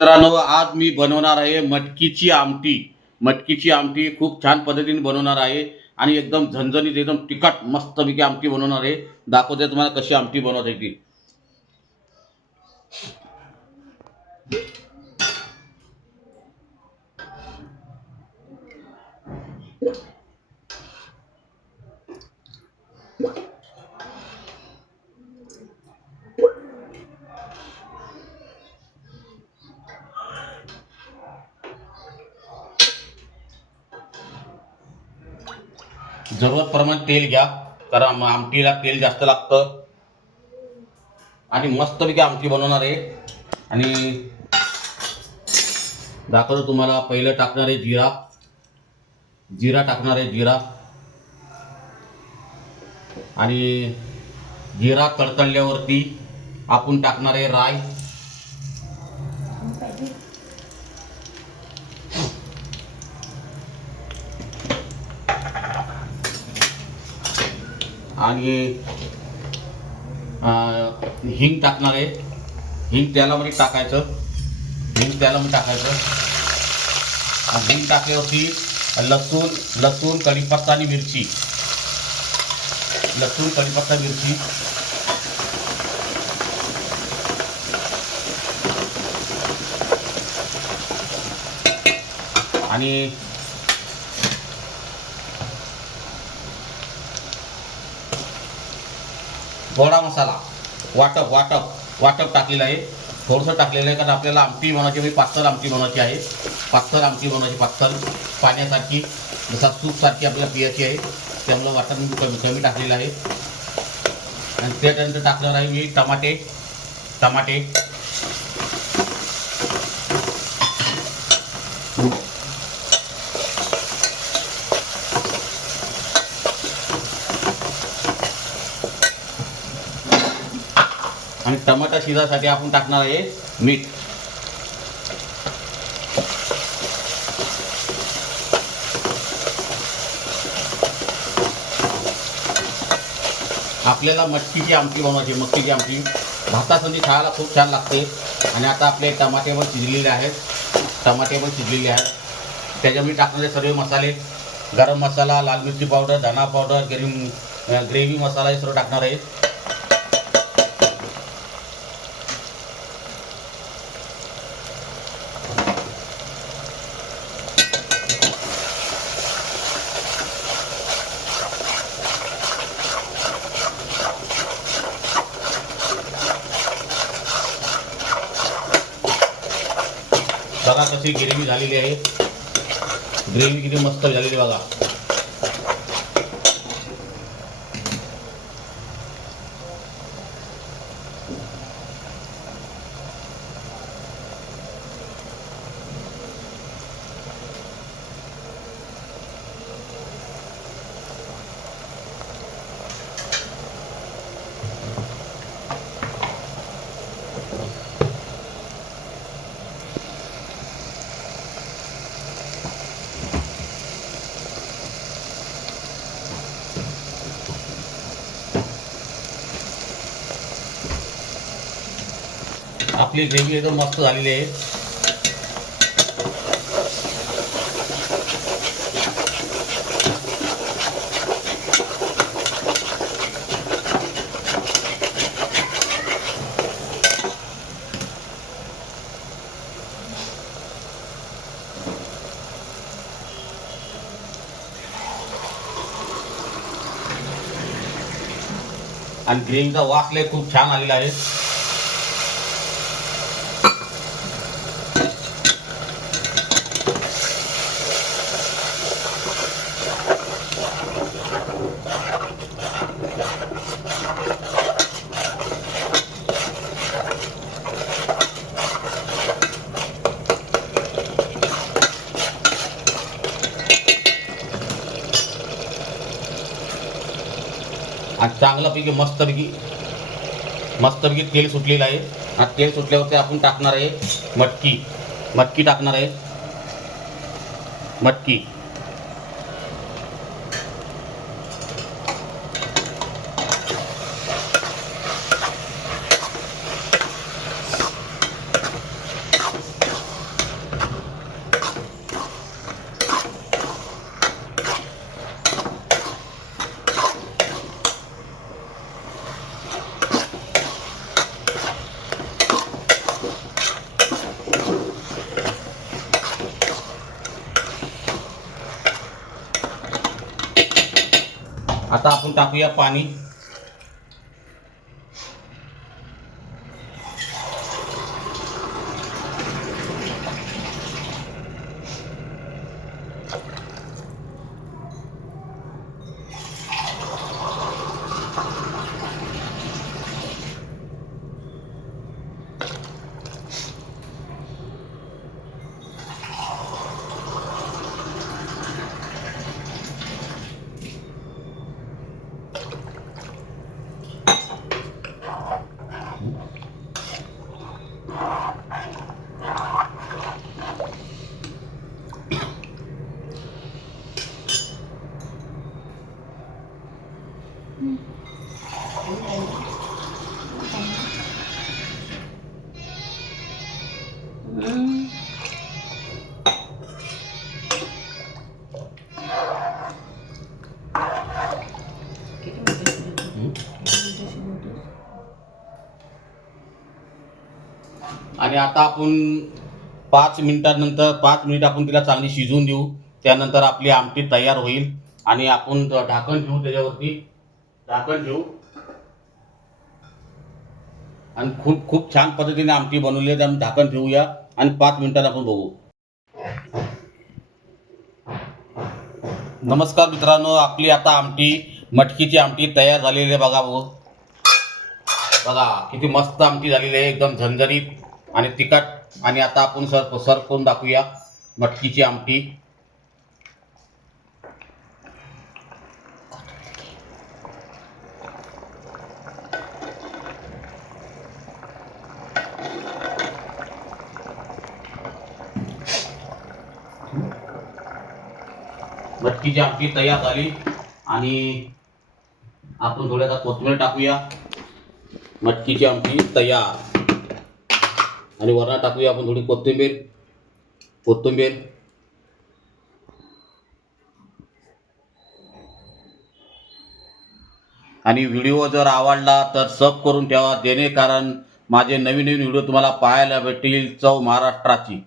मित्रांनो, आज मी बनवणार आहे मटकीची आमटी. मटकीची आमटी खूप छान पद्धतीने बनवणार आहे आणि एकदम झणझणीत, एकदम तिखट मस्तपैकी आमटी बनवणार आहे. दाखवते तुम्हाला कशी आमटी बनवता येते. जरूरतप्रमाणे तेल घ्या, कारण आमटीला तेल जास्त लागतं आणि मस्तपैकी आमटी बनवणार आहे. आणि दाखवतो तुम्हाला. पहिलं टाकणार आहे जिरा. जिरा टाकणार आहे, जिरा. आणि जिरा तडतडल्यावरती आपण टाकणार आहे राई. आणि हिंग टाकणार आहे. हिंग तेलामध्ये टाकायचं. हिंग तेलामध्ये टाकायचं. आणि हिंग टाकल्यावरती लसूण लसूण कढीपत्ता आणि मिरची. लसूण कढीपत्ता मिरची. आणि गोडा मसाला वाटप वाटप वाटप टाकलेलं आहे. थोडंसं टाकलेलं आहे, कारण आपल्याला आमटी बनवायची आहे. पातळ आमटी बनवायची आहे. पातळ आमटी बनवायची, पातळ पाण्यासारखी, जसा सूपसारखी आपल्याला पियाची आहे. त्यामुळे वाटण कमी टाकलेलं आहे. आणि त्यानंतर टाकणार आहे मी टमाटे. टमाटे आणि टमाटा शिजासाठी आपण टाकणार आहे मीठ. आपल्याला मटकीची आमटी बनवायची. मटकीची आमटी भातासंधी खायला खूप छान लागते. आणि आता आपले टमाटे पण शिजलेले आहेत. टमाटे पण शिजलेले आहेत. त्याच्यामध्ये टाकणारे सर्व मसाले, गरम मसाला, लाल मिरची पावडर, धना पावडर, ग्रेव्ही मसाला हे सर्व टाकणार आहे. बघा कशी ग्रेव्ही झालेली आहे. ग्रेव्ही किती मस्त झालेली बघा. आपली ग्रेव्ही एकदम मस्त झालेली आहे. आणि ग्रेव्हीचा वास लय खूप छान आलेला आहे. आणि चांगल्यापैकी मस्तपैकी तेल सुटलेलं आहे. आणि तेल सुटल्यावरती आपण टाकणार आहे मटकी. मटकी टाकणार आहे. मटकी आता आपण टाकूया पाणी. आणि आता आपण 5 मिनिटानंतर 5 मिनिट आपण तिला चांगली शिजवून देऊ. त्यानंतर आपली आमटी तयार होईल आणि आपण ढाकण ठेवू, त्याच्यावरती ढाकण ठेवू आणि खूप खूप छान पद्धतीने आमटी बनवली आहे. त्यामुळे ढाकण ठेवूया आणि 5 मिनिटांनी आपण बघू. नमस्कार मित्रांनो, आपली आता आमटी, मटकीची आमटी तयार झालेली आहे. बघा बघा किती मस्त आमटी झालेली आहे, एकदम झणझणीत आणि तिखट. आणि आता आपण सर्व करून दाखवूया मटकीची आमटी. मटकीची आमटी तयार झाली आणि आपण थोड्यासा कोथिंबीर टाकूया. मटकीची आमटी तयार आणि वरण टाकूया आपण थोडी कोथिंबीर. आणि व्हिडिओ जर आवडला तर सब करून ठेवा, जेणेकरून माझे नवीन व्हिडिओ तुम्हाला पाहायला भेटतील. चव महाराष्ट्राची.